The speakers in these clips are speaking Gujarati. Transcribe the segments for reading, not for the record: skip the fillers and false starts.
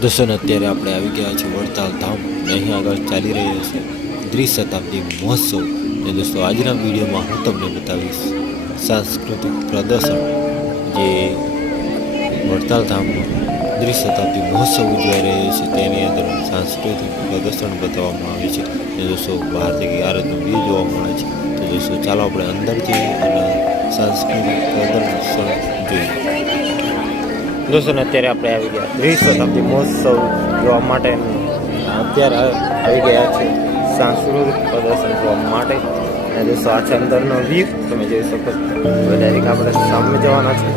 દોસ્તો અત્યારે આપણે આવી ગયા છીએ વડતાલ ધામ અને અહીં આગળ ચાલી રહ્યો છે દ્વિશતાબ્દી મહોત્સવ અને દોસ્તો આજના વિડીયોમાં હું તમને બતાવીશ સાંસ્કૃતિક પ્રદર્શન જે વડતાલ ધામનો દ્વિશતાબ્દી મહોત્સવ ઉજવાઈ રહ્યો છે તેની અંદર સાંસ્કૃતિક પ્રદર્શન બતાવવામાં આવે છે અને દોસ્તો બહારથી આરતનો વ્યૂ જોવા મળે છે. તો દોસ્તો ચાલો આપણે અંદર જઈએ અને સાંસ્કૃતિક પ્રદર્શન જોઈએ. દોસ્તો અત્યારે આપણે આવી ગયા દ્વિશતાબ્દી મહોત્સવ જોવા માટે અત્યારે આવી ગયા છે સાંસ્કૃતિક પ્રદર્શન જોવા માટે. અને દોસ્તો આ છે અંદરનો વ્યૂ, તમે જોઈ શકો છો. ડાયરેક્ટ આપણે સામે જવાના છે.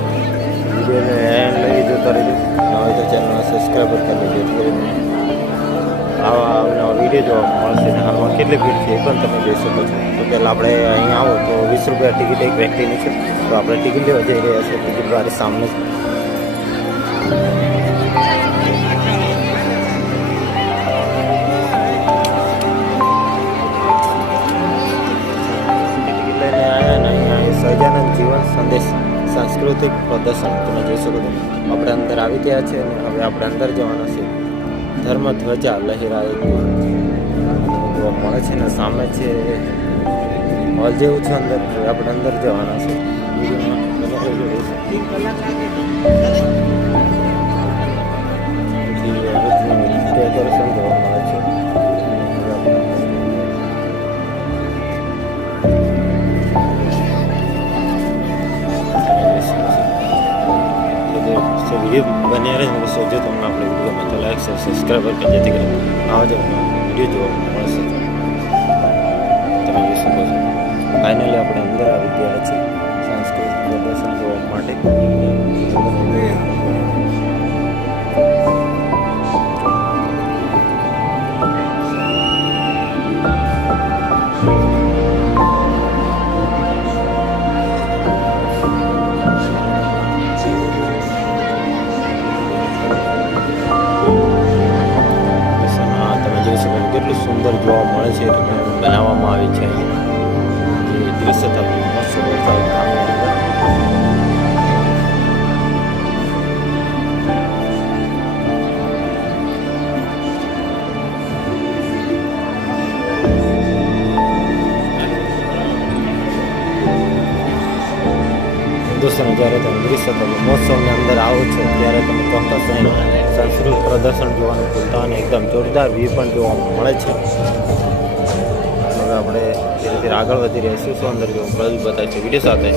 વિડીયોને એન્ડ લઈ જોતા રહેજો. હવે તો ચેનલને સબસ્ક્રાઈબર કરી લેજો એટલે આવા નવા વિડીયો જોવા મળશે. અને હાલમાં કેટલી ભીડ છે એ પણ તમે જોઈ શકો છો. તો પહેલાં આપણે અહીંયા આવો તો 20 રૂપિયા ટિકિટ એક વ્યક્તિની છે. તો આપણે ટિકિટ લેવા જઈ રહ્યા છીએ. ટિકિટ વાળી સામે સહજાનંદ જીવન સંદેશ સાંસ્કૃતિક પ્રદર્શન તમે જોઈ શકો છો. આપણે અંદર આવી ગયા છે અને હવે આપણે અંદર જવાના છે. ધર્મ ધ્વજા લહેરાયેલી જોવા મળે છે ને સામે છે હોલ જેવું છે અંદર. હવે આપણે અંદર જવાના છે. ડેકોરેશન જોવા મળે છે. વિડીયો બન્યા રહે તો જો તમને આપણે વિડીયોમાં તો લાઈક સબસ્ક્રાઈબર કરી જેથી કરીને આવા જ વિડીયો જોવા મળશે. તમે જોઈ શકો છો. ફાઇનલી આપણે અંદર આવી ગયા છીએ સાંસ્કૃતિક પ્રદર્શન જોવા માટે. કેટલું સુંદર જોવા મળે છે. બનાવવામાં આવી છે જે દ્વિશતાબ્દી મહોત્સવ ધામની અંદર. દોસ્તો જ્યારે તમે દ્વિશતાબ્દી મહોત્સવની અંદર આવો છો ત્યારે તમે ચોક્કસ સાંસ્કૃતિક પ્રદર્શન જોવાનું ભૂલતા અને એકદમ જોરદાર વ્યૂ પણ જોવા મળે છે. હવે આપણે ધીરે ધીરે આગળ વધી રહ્યા છીએ. શું અંદર જોવું બધું બતાવે છે વિડીયો સાથે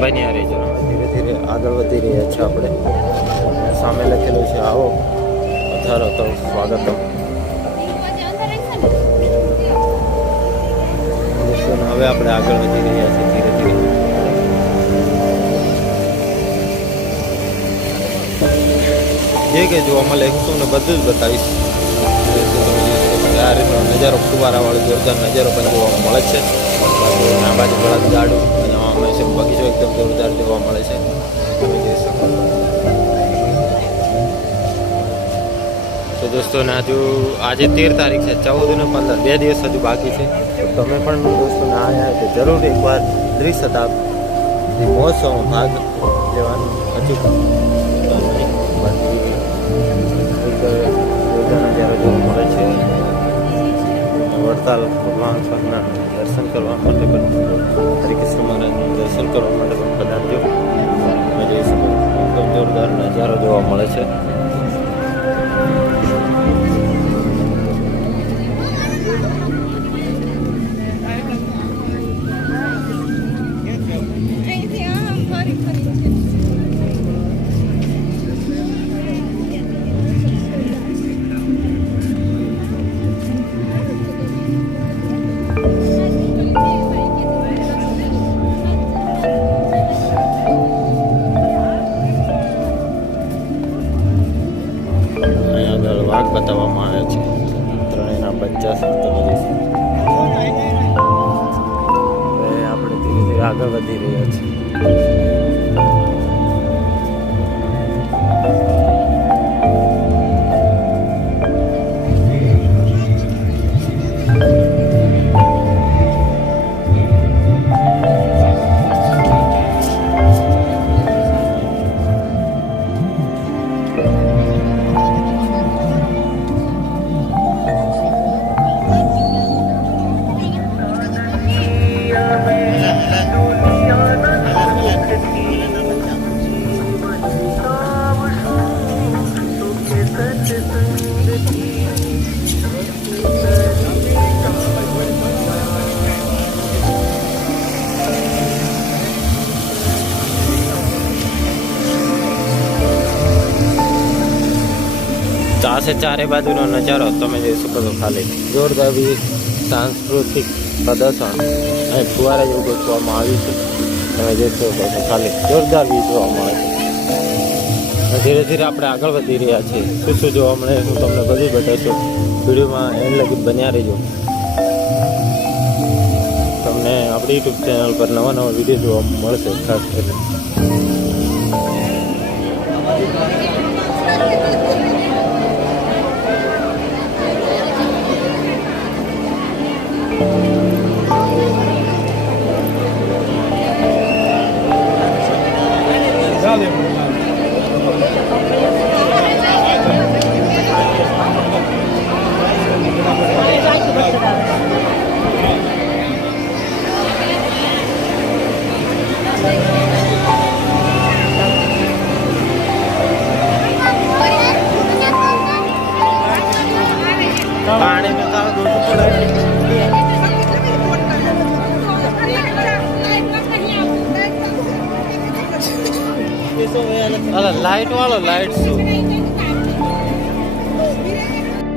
બન્યા રહેજો. ધીરે ધીરે આગળ વધી રહ્યા છીએ આપણે. સામે લખેલું છે આવો પધારો તો સ્વાગતમ. હવે આપણે આગળ વધી રહ્યા છીએ ધીરે ધીરે. જે કે જોવા મળે હું તમને બધું જ બતાવીશ. આ રીતનો નજારો ફુવારાવાળો જોરદાર નજારો પણ જોવા મળે છે. આ બાજુ બળદ ગાડું અને હંમેશા બગીચો એકદમ જોરદાર જોવા મળે છે. તમે જોઈ શકો. તો દોસ્તોને હજુ આજે 13 તારીખ છે, 14 અને 15 2 દિવસ હજુ બાકી છે. તો તમે પણ દોસ્તોને આવ્યા તો જરૂર એકવાર દ્વિશતાબ્દી મહોત્સવમાં ભાગ લેવાનું હજુ નજારો જોવા મળે છે. વડતાલ ભગવાન સ્વામિના દર્શન કરવા માટે પણ હરિકૃષ્ણ મહારાજનું દર્શન કરવા માટે પણ પધારજો. તમે જોઈ શકો એકદમ જોરદાર નજારો જોવા મળે છે. વાઘ બતાવવામાં આવ્યા છે. ત્રણેયના બચ્ચા છે. હવે આપણે ધીરે ધીરે આગળ વધી રહ્યા છીએ. તો આ છે ચારે બાજુનો નજારો તમે જોઈ શકો છો. ખાલી જોરદાર બી સાંસ્કૃતિક પ્રદર્શન અહીં ફુવારા જેવું ગોઠવવામાં આવ્યું છે. તમે જોઈ શકો છો ખાલી જોરદાર બી જોવામાં આવે છે. ધીરે ધીરે આપણે આગળ વધી રહ્યા છીએ. શું શું જોવા મળે હું તમને બધું બતાવીશું. વિડીયોમાં એન્ડ લગી બન્યા રહેજો. તમને આપણી યુટ્યુબ ચેનલ પર નવા નવા વિડીયો જોવા મળશે ખાસ કરીને. पानी में तो दूर पड़ा लाइट वालो लाइट शो